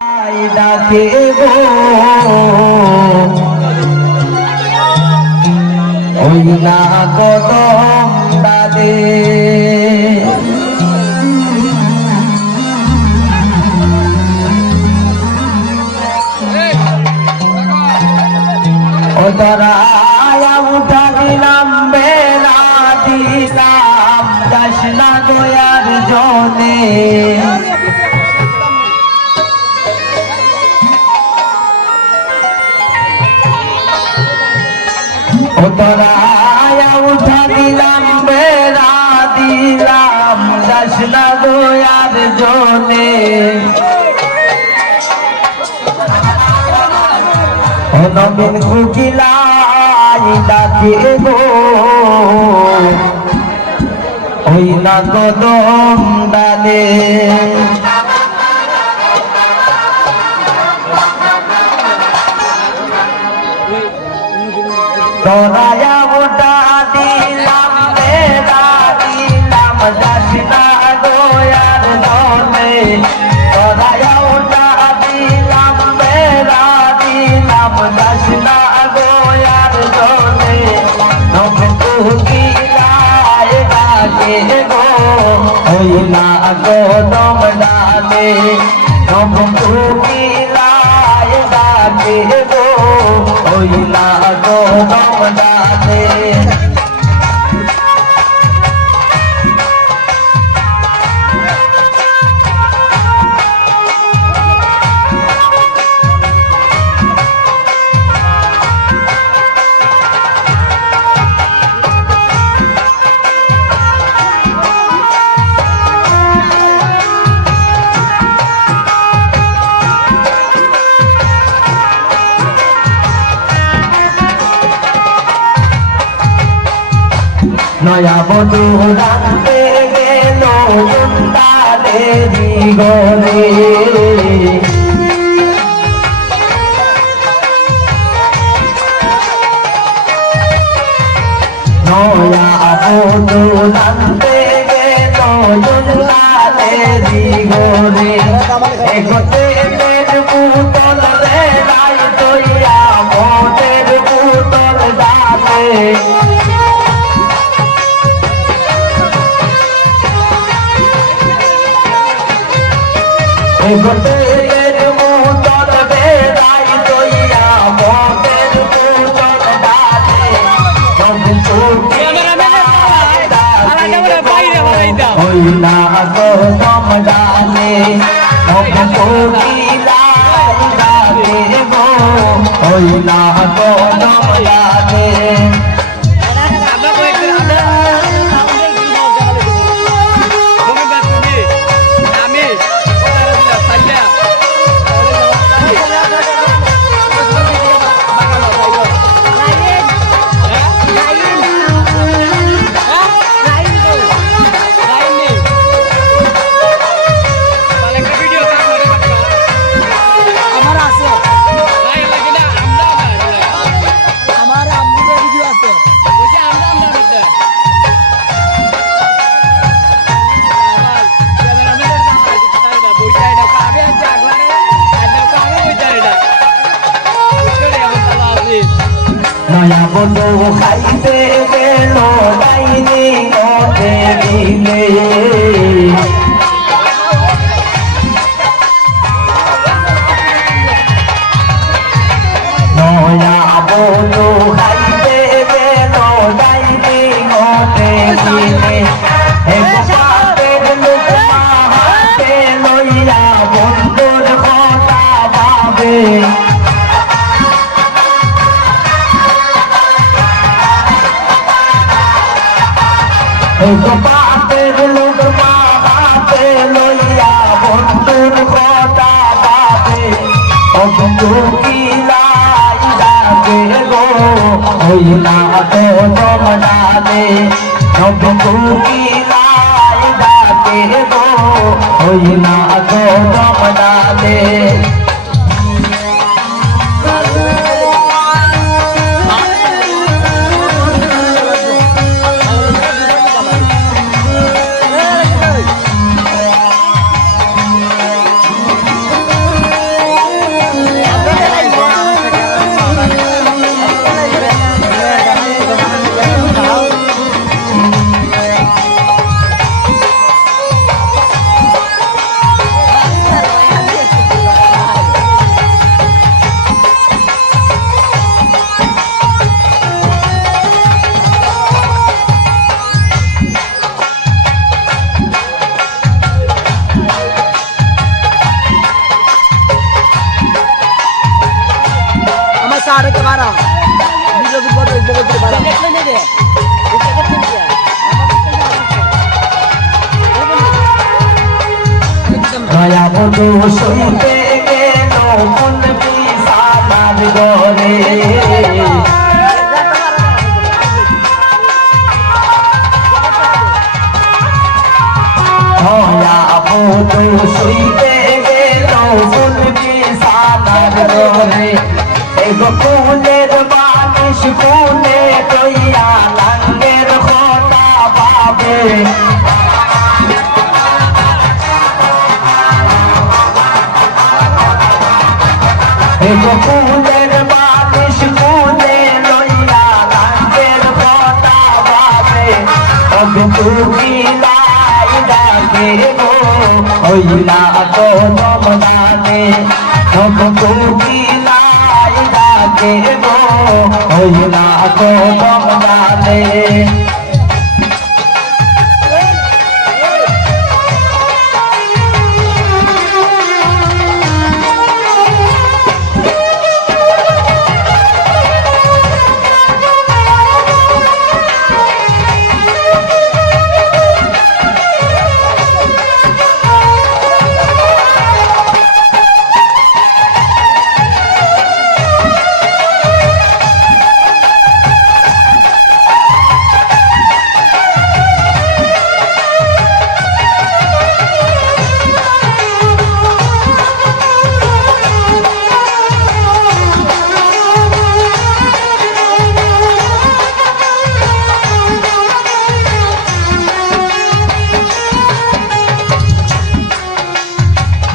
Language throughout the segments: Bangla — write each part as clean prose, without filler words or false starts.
ডাকে গো ওই না কদম ডালে ও তরায়া উঠা দিলাম বেলা দিলাম যাস না গোয়ার জনে ও তরায়া উঠা দিলাম বেলা দিলাম যাস না গোয়ার জনে ও নবীন কুকিলাই ডাকে গো ওই না কদম ডালে তরায়া উঠা দিলাম বেলা দিলাম যাস না গোয়ার জনে তরায়া উঠা দিলাম বেলা দিলাম যাস না গোয়ার জনে নবীন কুকিলাই ডাকে গো ওই না কদম ডালে নবীন কুকিলাই ডাকে গো ওই না কদম ডালে নয়া বধূ রাখতে গেল তালেরি গরে নয়া বধূ রাখতে গেল তালেরি গরে এগোতে পুতল রে নাই তৈয়া মোদের পুতল যাবে গোটের মুতল বেড়াই তৈয়া মোদের পুতল ডালে ওই না কদম ডালে ডাকে গো ওই না কদম ডালে নয়া বন্ধু খাইতে গেল ডাইনি মতে দিলে নয়া বন্ধু খাইতে গেল ডাইনি মতে দিলে লোক হাতে লইয়া বন্ধুর কথা ভাবে বাপের লোক হাতে লইয়া বন্ধুর কথা ভাবে বন্ধু কিলাই ডাকে গো ওই না কদম ডালে বন্ধু কিলাই ডাকে গো ওই না কদম ডালে দয়া বধু শুইতে গেল কোন বিছানার ঘরে দয়া বধু শুইতে গেল কোন বিছানার ঘরে এগো কোনের বালিশ কোনে লইয়া লাঙ্গের কথা ভাবে কুলের বালিশ কুলে লইয়া লাঙ্গের কথা ভাবে তুমি লাই ডাকে গো হইলা তো জমদানে তুমি লাই ডাকে গো হইলা তো জমদানে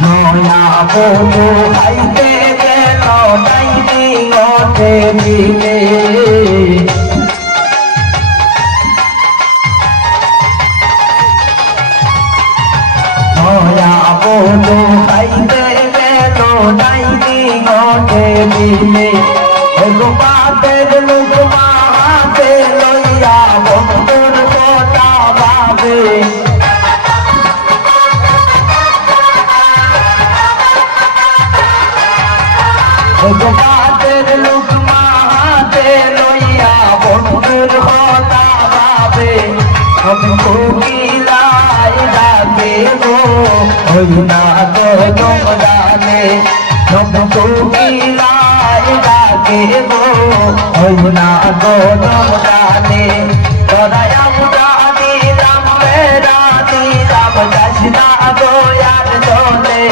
নয়া বধু খাইতে গেল ডাইনিং টেবিলে নয়া বধু খাইতে গেল ডাইনিং টেবিলে এগো পাতের লোক মাহাতে লইয়া বন্ধুর কথা ভাবে পাতের লোক মাহাতে লইয়া বন্ধুর কথা ভাবে কোকিলাই ডাকে গো হইনা তো জমদানে কোকিলাই ডাকে গো হইনা তো জমদানে তোরায়া মুদা দিলাম মেরা দিলাম যাসনা দয়ার চলে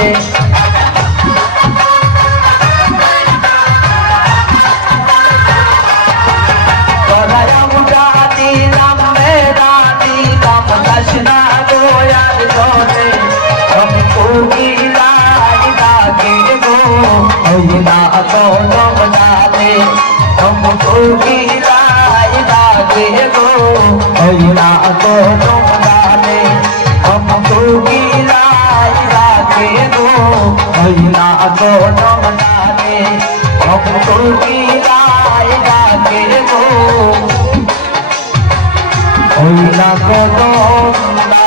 হইনা তো জমদানে কোকিলাই ডাকে গো হইনা তো জমদানে কোকিলাই ডাকে গো হইনা তো জমদানে কোকিলাই ডাকে গো হইনা তো জমদানে।